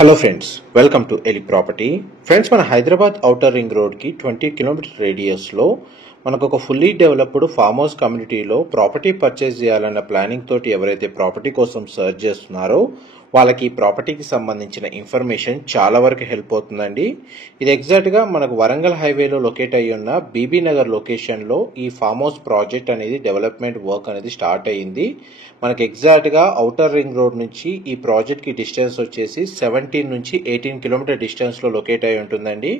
Hello friends, welcome to Eli property. Friends, మన Hyderabad outer ring రోడ్కి 20 kilometre రేడియస్లో మనకు ఒక ఫుల్లీ డెవలప్డ్ ఫామ్ హౌస్ కమ్యూనిటీలో ప్రాపర్టీ పర్చేస్ చేయాలన్న ప్లానింగ్ తోటి ఎవరైతే ప్రాపర్టీ కోసం సర్చ్ చేస్తున్నారో వాళ్ళకి ఈ ప్రాపర్టీకి సంబంధించిన ఇన్ఫర్మేషన్ చాలా వరకు హెల్ప్ అవుతుందండి. ఇది ఎగ్జాక్ట్గా మనకు వరంగల్ హైవేలో లొకేట్ అయ్యి ఉన్న బీబీ నగర్ లొకేషన్లో ఈ ఫామ్ హౌస్ ప్రాజెక్ట్ అనేది డెవలప్మెంట్ వర్క్ అనేది స్టార్ట్ అయ్యింది. మనకి ఎగ్జాక్ట్గా ఔటర్ రింగ్ రోడ్ నుంచి ఈ ప్రాజెక్ట్కి డిస్టెన్స్ వచ్చేసి 17 నుంచి 18 కిలోమీటర్ డిస్టెన్స్లో లొకేట్ అయి ఉంటుందండి.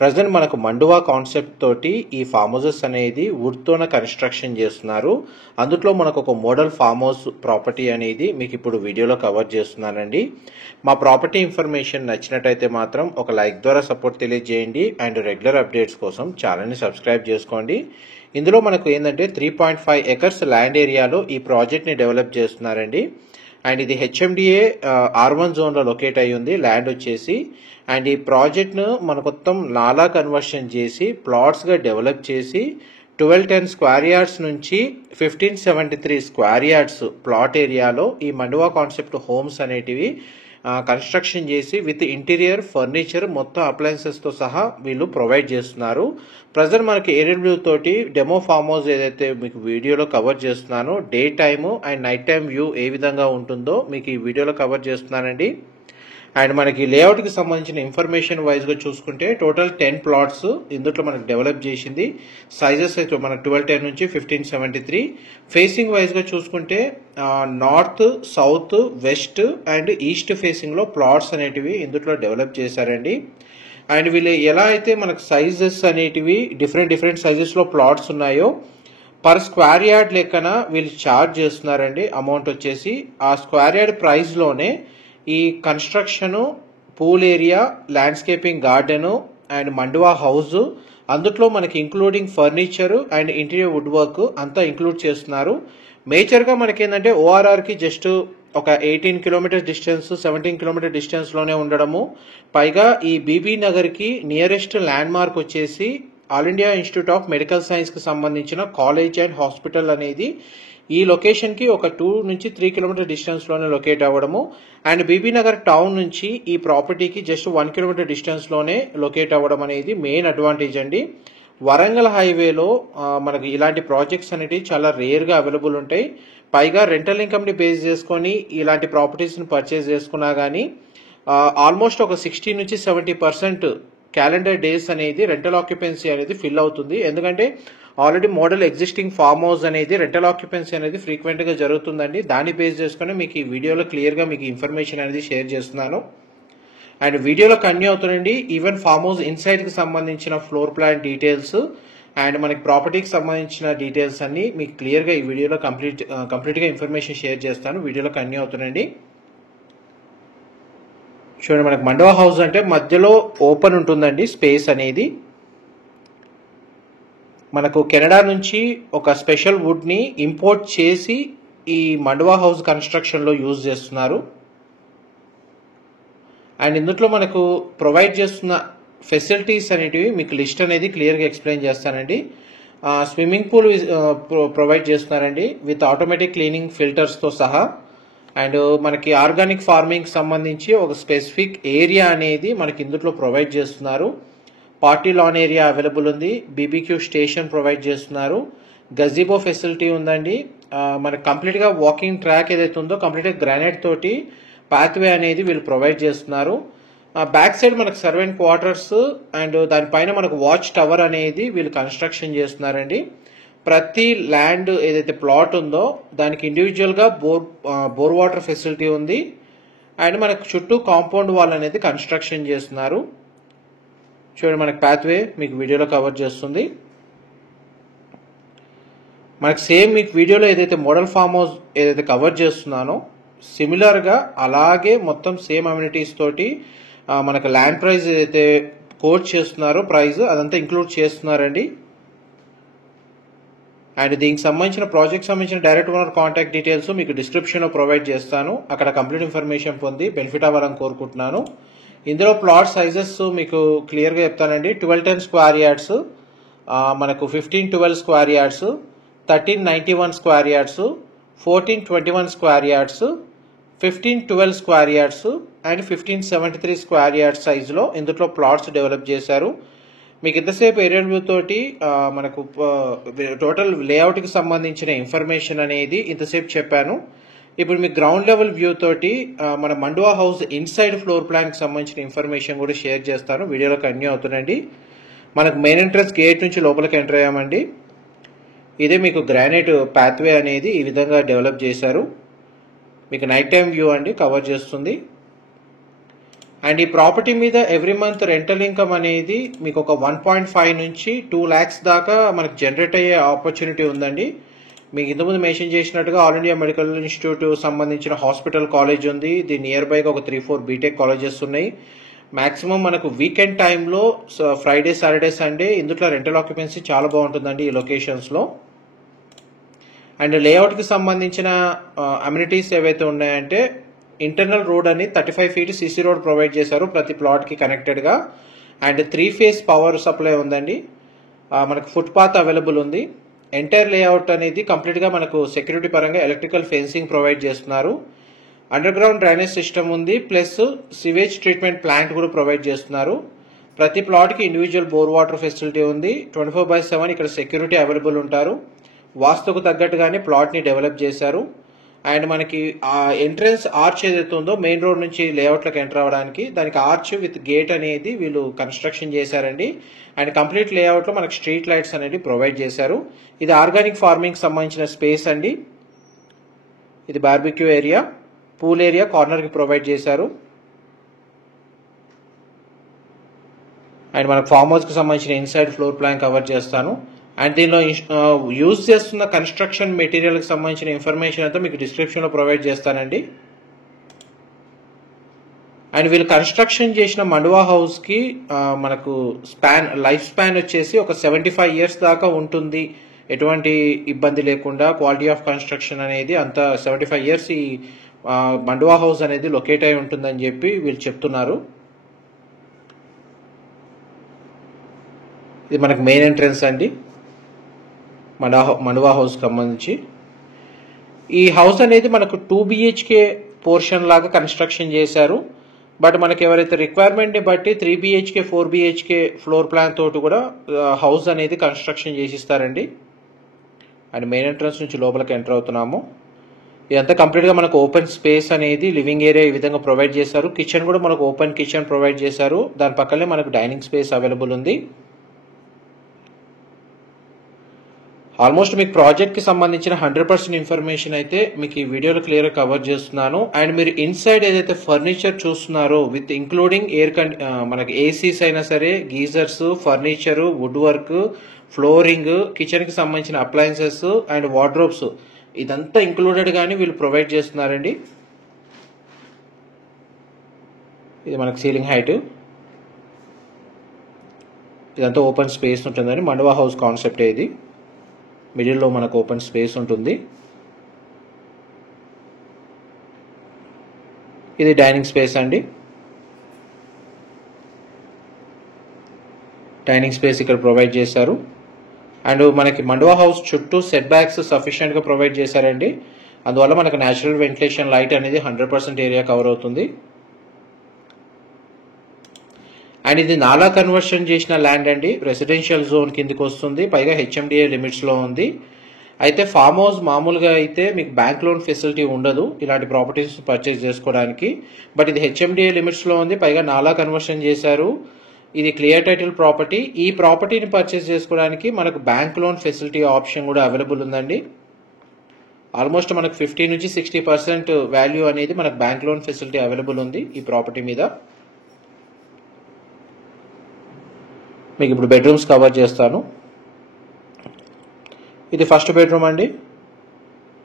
ప్రజెంట్ మనకు మండువా కాన్సెప్ట్ తోటి ఈ ఫామ్ హౌసెస్ అనేది వుడ్తోనే కన్స్ట్రక్షన్ చేస్తున్నారు. అందులో మనకు ఒక మోడల్ ఫామ్ హౌస్ ప్రాపర్టీ అనేది మీకు ఇప్పుడు వీడియోలో కవర్ చేస్తున్నానండి. మా ప్రాపర్టీ ఇన్ఫర్మేషన్ నచ్చినట్టయితే మాత్రం ఒక లైక్ ద్వారా సపోర్ట్ తెలియజేయండి అండ్ రెగ్యులర్ అప్డేట్స్ కోసం ఛానల్ని సబ్స్క్రైబ్ చేసుకోండి. ఇందులో మనకు ఏంటంటే 3.5 ఎకర్స్ ల్యాండ్ ఏరియాలో ఈ ప్రాజెక్ట్ని డెవలప్ చేస్తున్నారండి. అండ్ ఇది హెచ్ఎండిఏ R1 జోన్లో లొకేట్ అయ్యి ఉంది ల్యాండ్ వచ్చేసి. అండ్ ఈ ప్రాజెక్ట్ను మన మొత్తం నాలా కన్వర్షన్ చేసి ప్లాట్స్గా డెవలప్ చేసి 1210 స్క్వేర్ యార్డ్స్ నుంచి 1573 స్క్వేర్ యార్డ్స్ ప్లాట్ ఏరియాలో ఈ మండువా కాన్సెప్ట్ హోమ్స్ అనేటివి కన్స్ట్రక్షన్ చేసి విత్ ఇంటీరియర్ ఫర్నిచర్ మొత్తం అప్లయన్సెస్తో సహా వీళ్ళు ప్రొవైడ్ చేస్తున్నారు. ప్రజెంట్ మనకి ఏడబ్ల్యూ తోటి డెమో ఫామ్ హౌస్ ఏదైతే మీకు వీడియోలో కవర్ చేస్తున్నానో day time and night time view ఏ విధంగా ఉంటుందో మీకు ఈ వీడియోలో కవర్ చేస్తున్నానండి. అండ్ మనకి లేఅవుట్కి సంబంధించిన ఇన్ఫర్మేషన్ వైజ్గా చూసుకుంటే టోటల్ 10 ప్లాట్స్ ఇందులో మనకు డెవలప్ చేసింది. సైజెస్ అయితే మనకు 1210 నుంచి 1573. ఫేసింగ్ వైజ్గా చూసుకుంటే north, south, west and east ఫేసింగ్లో ప్లాట్స్ అనేటివి ఇందులో డెవలప్ చేశారండి. అండ్ వీళ్ళు ఎలా అయితే మనకు సైజెస్ అనేటివి డిఫరెంట్ సైజెస్లో ప్లాట్స్ ఉన్నాయో పర్ స్క్వేర్ యార్డ్ లెక్కన వీళ్ళు ఛార్జ్ చేస్తున్నారండి. అమౌంట్ వచ్చేసి ఆ స్క్వేర్ యార్డ్ ప్రైస్లోనే ఈ construction, pool area, landscaping garden and మండువా హౌస్ అందులో మనకి including furniture and interior wood work అంతా ఇంక్లూడ్ చేస్తున్నారు. మేజర్గా మనకి ఏంటంటే ఓఆర్ఆర్కి జస్ట్ ఒక 18 కిలోమీటర్ డిస్టెన్స్ 17 కిలోమీటర్ డిస్టెన్స్లోనే ఉండడము. పైగా ఈ బీబీ నగర్కి నియరెస్ట్ ల్యాండ్ మార్క్ వచ్చేసి all India institute of medical సైన్స్కి సంబంధించిన కాలేజ్ అండ్ హాస్పిటల్ అనేది ఈ లొకేషన్కి ఒక 2 నుంచి 3 కిలోమీటర్ డిస్టెన్స్లోనే లొకేట్ అవ్వడము. అండ్ బీబీ నగర్ టౌన్ నుంచి ఈ ప్రాపర్టీకి జస్ట్ 1 కిలోమీటర్ డిస్టెన్స్లోనే లొకేట్ అవ్వడం అనేది మెయిన్ అడ్వాంటేజ్ అండి. వరంగల్ హైవేలో మనకి ఇలాంటి ప్రాజెక్ట్స్ అనేవి చాలా రేర్గా అవైలబుల్ ఉంటాయి. పైగా రెంటల్ ఇన్కమ్ని బేస్ చేసుకొని ఇలాంటి ప్రాపర్టీస్ని పర్చేస్ చేసుకున్నా కానీ ఆల్మోస్ట్ ఒక 60 నుంచి 70% క్యాలెండర్ డేస్ అనేది రెంటల్ ఆక్యుపెన్సీ అనేది ఫిల్ అవుతుంది. ఎందుకంటే already model existing farm house అనేది రెంటల్ ఆక్యుపెన్సీ అనేది ఫ్రీక్వెంట్గా జరుగుతుందండి. దాన్ని బేస్ చేసుకుని మీకు ఈ వీడియోలో క్లియర్గా మీకు ఇన్ఫర్మేషన్ అనేది షేర్ చేస్తున్నాను. అండ్ వీడియోలో కంటిన్యూ అవుతుందండి. ఈవెన్ ఫామ్ హౌస్ ఇన్సైడ్కి సంబంధించిన ఫ్లోర్ ప్లాన్ డీటెయిల్స్ అండ్ మనకి ప్రాపర్టీకి సంబంధించిన డీటెయిల్స్ అన్ని మీకు క్లియర్గా ఈ వీడియోలో కంప్లీట్గా ఇన్ఫర్మేషన్ షేర్ చేస్తాను. వీడియోలో కంటిన్యూ అవుతుందండి. చూడండి, మనకి మండువా హౌస్ అంటే మధ్యలో ఓపెన్ ఉంటుందండి స్పేస్ అనేది. మనకు కెనడా నుంచి ఒక స్పెషల్ వుడ్ని ఇంపోర్ట్ చేసి ఈ మండువా హౌస్ కన్స్ట్రక్షన్లో యూజ్ చేస్తున్నారు. అండ్ ఇందులో మనకు ప్రొవైడ్ చేస్తున్న ఫెసిలిటీస్ అనేటివి మీకు లిస్ట్ అనేది క్లియర్గా ఎక్స్ప్లెయిన్ చేస్తానండి. స్విమ్మింగ్ పూల్ ప్రొవైడ్ చేస్తున్నారండి విత్ ఆటోమేటిక్ క్లీనింగ్ ఫిల్టర్స్తో సహా. అండ్ మనకి ఆర్గానిక్ ఫార్మింగ్ సంబంధించి ఒక స్పెసిఫిక్ ఏరియా అనేది మనకి ఇందులో ప్రొవైడ్ చేస్తున్నారు. పార్టీ లాన్ ఏరియా అవైలబుల్ ఉంది. బీబీక్యూ స్టేషన్ ప్రొవైడ్ చేస్తున్నారు. గజీబో ఫెసిలిటీ ఉందండి. మనకి కంప్లీట్గా వాకింగ్ ట్రాక్ ఏదైతే ఉందో కంప్లీట్గా గ్రానైట్ తోటి పాత్వే అనేది వీళ్ళు ప్రొవైడ్ చేస్తున్నారు. బ్యాక్ సైడ్ మనకు సర్వెంట్ క్వార్టర్స్ అండ్ దానిపైన మనకు వాచ్ టవర్ అనేది వీళ్ళు కన్స్ట్రక్షన్ చేస్తున్నారండి. ప్రతి ల్యాండ్ ఏదైతే ప్లాట్ ఉందో దానికి ఇండివిజువల్గా బోర్ వాటర్ ఫెసిలిటీ ఉంది. అండ్ మనకు చుట్టూ కాంపౌండ్ వాల్ అనేది కన్స్ట్రక్షన్ చేస్తున్నారు. చూడండి, మనకి పాత్వే మీకు వీడియోలో కవర్ చేస్తుంది. మనకి సేమ్ మీకు వీడియోలో ఏదైతే మోడల్ ఫామ్ హౌస్ ఏదైతే కవర్ చేస్తున్నానో సిమిలర్గా అలాగే మొత్తం సేమ్ అమ్యూనిటీస్ తోటి మనకు ల్యాండ్ ప్రైస్ ఏదైతే కోట్ చేస్తున్నారో ప్రైస్ అదంతా ఇంక్లూడ్ చేస్తున్నారండి. అండ్ దీనికి సంబంధించిన ప్రాజెక్ట్ సంబంధించిన డైరెక్ట్ ఓనర్ కాంటాక్ట్ డీటెయిల్స్ మీకు డిస్క్రిప్షన్లో ప్రొవైడ్ చేస్తాను. అక్కడ కంప్లీట్ ఇన్ఫర్మేషన్ పొంది బెనిఫిట్ అవ్వాలని కోరుకుంటున్నాను. ఇందులో ప్లాట్ సైజెస్ మీకు క్లియర్గా చెప్తానండి. 1210 స్క్వేర్ యార్డ్స్, మనకు 1512 square yards, 1391 square yards, 1421 square yards, 1512 square yards, and 1573 square yard సైజులో ఇందులో ప్లాట్స్ డెవలప్ చేశారు. మీకు ఇంతసేపు ఏరియల్ వ్యూ తోటి మనకు టోటల్ లేఅవుట్కి సంబంధించిన ఇన్ఫర్మేషన్ అనేది ఇంతసేపు చెప్పాను. ఇప్పుడు మీకు గ్రౌండ్ లెవెల్ వ్యూ తోటి మన మండువా హౌస్ ఇన్సైడ్ ఫ్లోర్ ప్లాన్కి సంబంధించిన ఇన్ఫర్మేషన్ కూడా షేర్ చేస్తాను. వీడియోలో కంటిన్యూ అవుతుందండి. మనకు మెయిన్ ఎంట్రన్స్ గేట్ నుంచి లోపలికి ఎంటర్ అయ్యామండి. ఇదే మీకు గ్రానైట్ పాత్వే అనేది ఈ విధంగా డెవలప్ చేశారు. మీకు నైట్ టైం వ్యూ అండి కవర్ చేస్తుంది. అండ్ ఈ ప్రాపర్టీ మీద ఎవ్రీ మంత్ రెంటల్ ఇన్కమ్ అనేది మీకు ఒక 1.5 నుంచి 2 lakhs దాకా మనకు జనరేట్ అయ్యే ఆపర్చునిటీ ఉందండి. మీకు ఇంతకుముందు మెన్షన్ చేసినట్టుగా ఆల్ ఇండియా మెడికల్ ఇన్స్టిట్యూట్ సంబంధించిన హాస్పిటల్ కాలేజ్ ఉంది. దీని నియర్ బైగా ఒక 3-4 బీటెక్ కాలేజెస్ ఉన్నాయి. మాక్సిమం మనకు వీకెండ్ టైంలో ఫ్రైడే, సాటర్డే, సండే ఇందులో రెంటల్ ఆక్యుపెన్సీ చాలా బాగుంటుందండి ఈ లొకేషన్స్లో. అండ్ లేఅవుట్కి సంబంధించిన అమ్యూనిటీస్ ఏవైతే ఉన్నాయంటే ఇంటర్నల్ రోడ్ అని 35 feet సిసి రోడ్ ప్రొవైడ్ చేశారు ప్రతి ప్లాట్కి కనెక్టెడ్గా. అండ్ 3 phase పవర్ సప్లై ఉందండి. మనకు ఫుట్పాత్ అవైలబుల్ ఉంది. ఎంటైర్ లేఅవుట్ అనేది కంప్లీట్గా మనకు సెక్యూరిటీ పరంగా ఎలక్ట్రికల్ ఫెన్సింగ్ ప్రొవైడ్ చేస్తున్నారు. అండర్ గ్రౌండ్ డ్రైనేజ్ సిస్టమ్ ఉంది, ప్లస్ సివేజ్ ట్రీట్మెంట్ ప్లాంట్ కూడా ప్రొవైడ్ చేస్తున్నారు. ప్రతి ప్లాట్కి ఇండివిజువల్ బోర్ వాటర్ ఫెసిలిటీ ఉంది. 24/7 ఇక్కడ సెక్యూరిటీ అవైలబుల్ ఉంటారు. వాస్తుకు తగ్గట్టుగానే ప్లాట్ని డెవలప్ చేశారు. అండ్ మనకి ఆ ఎంట్రన్స్ ఆర్చ్ ఏదైతే ఉందో మెయిన్ రోడ్ నుంచి లేఅవుట్లోకి ఎంటర్ అవ్వడానికి దానికి ఆర్చ్ విత్ గేట్ అనేది వీళ్ళు కన్స్ట్రక్షన్ చేశారండి. అండ్ కంప్లీట్ లేఅవుట్లో మనకి స్ట్రీట్ లైట్స్ అనేది ప్రొవైడ్ చేశారు. ఇది ఆర్గానిక్ ఫార్మింగ్ సంబంధించిన స్పేస్ అండి. ఇది బార్బిక్యూ ఏరియా, పూల్ ఏరియా కార్నర్కి ప్రొవైడ్ చేశారు. అండ్ మనకు ఫామ్ హౌస్కి సంబంధించిన ఇన్సైడ్ ఫ్లోర్ ప్లాన్ కవర్ చేస్తాను. అండ్ దీనిలో యూజ్ చేస్తున్న కన్స్ట్రక్షన్ మెటీరియల్కి సంబంధించిన ఇన్ఫర్మేషన్ అంతా మీకు డిస్క్రిప్షన్లో ప్రొవైడ్ చేస్తానండి. అండ్ వీళ్ళు కన్స్ట్రక్షన్ చేసిన మండువా హౌస్కి మనకు లైఫ్ స్పాన్ వచ్చేసి ఒక 75 years దాకా ఉంటుంది. ఎటువంటి ఇబ్బంది లేకుండా క్వాలిటీ ఆఫ్ కన్స్ట్రక్షన్ అనేది అంత 75 years ఈ మండువా హౌస్ అనేది లొకేట్ అయి ఉంటుందని చెప్పి వీళ్ళు చెప్తున్నారు. ఇది మనకు మెయిన్ ఎంట్రన్స్ అండి మండువా హౌస్ సంబంధించి. ఈ హౌస్ అనేది మనకు 2 BHK పోర్షన్ లాగా కన్స్ట్రక్షన్ చేశారు. బట్ మనకి ఎవరైతే రిక్వైర్మెంట్ని బట్టి 3 BHK 4 BHK ఫ్లోర్ ప్లాన్ తోటి కూడా హౌస్ అనేది కన్స్ట్రక్షన్ చేసిస్తారండి. అండ్ మెయిన్ ఎంట్రన్స్ నుంచి లోపలికి ఎంటర్ అవుతున్నాము. ఇదంతా కంప్లీట్గా మనకు ఓపెన్ స్పేస్ అనేది లివింగ్ ఏరియా ఈ విధంగా ప్రొవైడ్ చేశారు. కిచెన్ కూడా మనకు ఓపెన్ కిచెన్ ప్రొవైడ్ చేశారు. దాని పక్కనే మనకు డైనింగ్ స్పేస్ అవైలబుల్ ఉంది. ఆల్మోస్ట్ మీకు ప్రాజెక్ట్కి సంబంధించిన 100% ఇన్ఫర్మేషన్ అయితే మీకు ఈ వీడియోలో క్లియర్గా కవర్ చేస్తున్నాను. అండ్ మీరు ఇన్సైడ్ ఏదైతే ఫర్నిచర్ చూస్తున్నారో విత్ ఇంక్లూడింగ్ మనకి ఏసీస్ అయినా సరే, geysers, furniture, wood work, flooring, కిచెన్కి సంబంధించిన అప్లయన్సెస్ అండ్ వార్డ్రోబ్స్ ఇదంతా ఇంక్లూడెడ్ గానీ వీళ్ళు ప్రొవైడ్ చేస్తున్నారండి. ఇది మనకు సీలింగ్ హైట్. ఇదంతా ఓపెన్ స్పేస్ ఉంటుందండి. మండువా హౌస్ కాన్సెప్ట్ ఇది. మిడిల్లో మనకు ఓపెన్ స్పేస్ ఉంటుంది. ఇది డైనింగ్ స్పేస్ అండి. డైనింగ్ స్పేస్ ఇక్కడ ప్రొవైడ్ చేశారు. అండ్ మనకి మండువా హౌస్ చుట్టూ సెట్ బ్యాక్స్ సఫిషియెంట్గా ప్రొవైడ్ చేశారండి. అందువల్ల మనకు న్యాచురల్ వెంటిలేషన్ లైట్ అనేది 100% ఏరియా కవర్ అవుతుంది. అండ్ ఇది నాలా కన్వర్షన్ చేసిన ల్యాండ్ అండి. రెసిడెన్షియల్ జోన్ కిందికి వస్తుంది. పైగా HMDA లిమిట్స్లో ఉంది. అయితే ఫామ్ హౌస్ మామూలుగా అయితే మీకు బ్యాంక్ లోన్ ఫెసిలిటీ ఉండదు ఇలాంటి ప్రాపర్టీస్ పర్చేజ్ చేసుకోవడానికి. బట్ ఇది HMDA లిమిట్స్లో ఉంది. పైగా నాలా కన్వర్షన్ చేశారు. ఇది క్లియర్ టైటిల్ ప్రాపర్టీ. ఈ ప్రాపర్టీని పర్చేజ్ చేసుకోవడానికి మనకు బ్యాంక్ లోన్ ఫెసిలిటీ ఆప్షన్ కూడా అవైలబుల్ ఉందండి. ఆల్మోస్ట్ మనకు 50 నుంచి 60% వాల్యూ అనేది మనకు బ్యాంక్ లోన్ ఫెసిలిటీ అవైలబుల్ ఉంది ఈ ప్రాపర్టీ మీద. మీకు ఇప్పుడు బెడ్రూమ్స్ కవర్ చేస్తాను. ఇది ఫస్ట్ బెడ్రూమ్ అండి.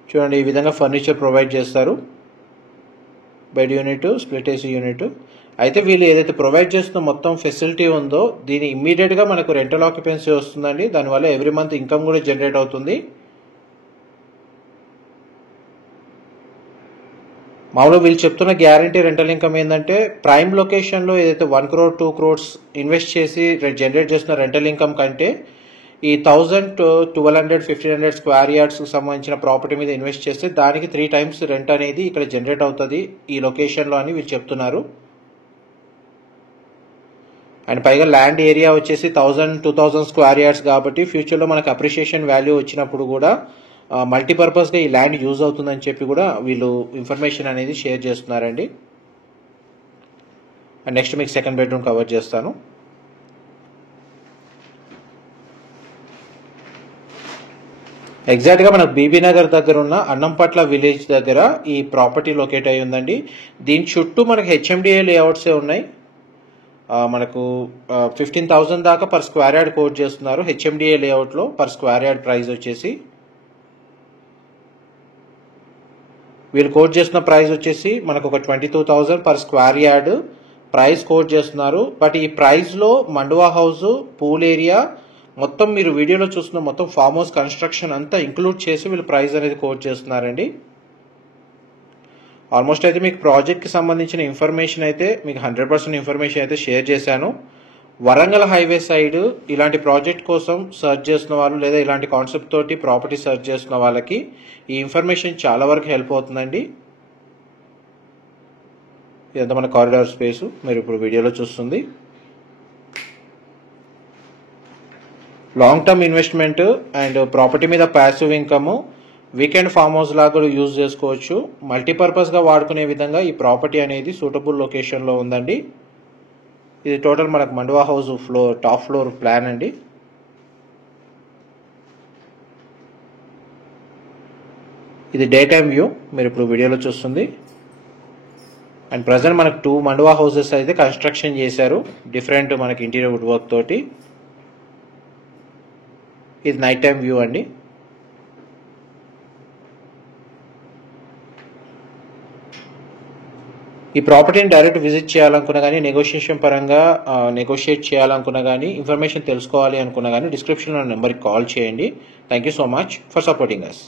చూడండి ఈ విధంగా ఫర్నిచర్ ప్రొవైడ్ చేస్తారు. Bed unit, split AC unit. అయితే వీళ్ళు ఏదైతే ప్రొవైడ్ చేస్తున్న మొత్తం ఫెసిలిటీ ఉందో దీని ఇమ్మీడియట్గా మనకు రెంటల్ ఆక్యుపెన్సీ వస్తుందండి. దానివల్ల ఎవ్రీ మంత్ ఇన్కమ్ కూడా జనరేట్ అవుతుంది. మామూలుగా వీళ్ళు చెప్తున్న గ్యారంటీ రెంటల్ ఇన్కమ్ ఏంటంటే ప్రైమ్ లొకేషన్లో ఏదైతే 1 crore 2 crores ఇన్వెస్ట్ చేసి జనరేట్ చేస్తున్న రెంటల్ ఇన్కమ్ కంటే ఈ 1000 to 1200 1500 స్క్వేర్ యార్డ్స్కి సంబంధించిన ప్రాపర్టీ మీద ఇన్వెస్ట్ చేస్తే దానికి 3 times రెంట్ అనేది ఇక్కడ జనరేట్ అవుతుంది ఈ లొకేషన్లో అని వీళ్ళు చెప్తున్నారు. అండ్ పైగా ల్యాండ్ ఏరియా వచ్చేసి 1000-2000 స్క్వేర్ యార్డ్స్ కాబట్టి ఫ్యూచర్లో మనకు అప్రిషియేషన్ వాల్యూ వచ్చినప్పుడు కూడా మల్టీపర్పస్గా ఈ ల్యాండ్ యూజ్ అవుతుందని చెప్పి కూడా వీళ్ళు ఇన్ఫర్మేషన్ అనేది షేర్ చేస్తున్నారండి. అండ్ నెక్స్ట్ మీకు సెకండ్ బెడ్రూమ్ కవర్ చేస్తాను. ఎగ్జాక్ట్గా మనకు బీబీ నగర్ దగ్గర ఉన్న అన్నంపట్ల విలేజ్ దగ్గర ఈ ప్రాపర్టీ లొకేట్ అయి ఉందండి. దీని చుట్టూ మనకు హెచ్ఎండిఏ లేఅవుట్సే ఉన్నాయి. మనకు 15,000 దాకా పర్ స్క్వేర్ యార్డ్ కోట్ చేస్తున్నారు హెచ్ఎండిఏ లేఅవుట్లో. పర్ స్క్వేర్ యార్డ్ ప్రైస్ వచ్చేసి వీళ్ళు కోట్ చేస్తున్న ప్రైస్ వచ్చేసి మనకు ఒక 22,000 per square yard price coat చేస్తున్నారు. బట్ ఈ ప్రైస్లో మండువా హౌస్, పూల్ ఏరియా మొత్తం మీరు వీడియోలో చూస్తున్న మొత్తం ఫామ్ హౌస్ కన్స్ట్రక్షన్ అంతా ఇంక్లూడ్ చేసి వీళ్ళు ప్రైస్ అనేది కోట్ చేస్తున్నారండి. ఆల్మోస్ట్ అయితే మీకు ప్రాజెక్ట్కి సంబంధించిన ఇన్ఫర్మేషన్ అయితే మీకు 100% ఇన్ఫర్మేషన్ అయితే షేర్ చేశాను. వరంగల్ హైవే సైడ్ ఇలాంటి ప్రాజెక్ట్ కోసం సర్చ్ చేస్తున్న వాళ్ళు లేదా ఇలాంటి కాన్సెప్ట్ తోటి ప్రాపర్టీ సర్చ్ చేస్తున్న వాళ్ళకి ఈ ఇన్ఫర్మేషన్ చాలా వరకు హెల్ప్ అవుతుందండి. ఇదంతా మన కారిడార్ స్పేసు మీరు ఇప్పుడు వీడియోలో చూస్తుంది. Long term investment and property మీద passive income, weekend farm house లాగా కూడా యూజ్ చేసుకోవచ్చు. మల్టీపర్పస్గా వాడుకునే విధంగా ఈ ప్రాపర్టీ అనేది సూటబుల్ లొకేషన్లో ఉందండి. ఇది టోటల్ మనకు మండువా హౌస్ టాప్ ఫ్లోర్ ప్లాన్ అండి. ఇది డే టైమ్ వ్యూ మీరు ఇప్పుడు వీడియోలో చూస్తుంది. అండ్ ప్రజెంట్ మనకు 2 మండువా హౌసెస్ అయితే కన్స్ట్రక్షన్ చేశారు డిఫరెంట్ మనకి ఇంటీరియర్ వుడ్ వర్క్ తోటి. ఇది నైట్ టైం వ్యూ అండి. ఈ ప్రాపర్టీని డైరెక్ట్ విజిట్ చేయాలనుకున్నా కానీ, నెగోషియేషన్ పరంగా నెగోషియేట్ చేయాలనుకున్నా కానీ, ఇన్ఫర్మేషన్ తెలుసుకోవాలి అనుకున్నా కానీ డిస్క్రిప్షన్లో నెంబర్కి కాల్ చేయండి. Thank you so much for supporting us.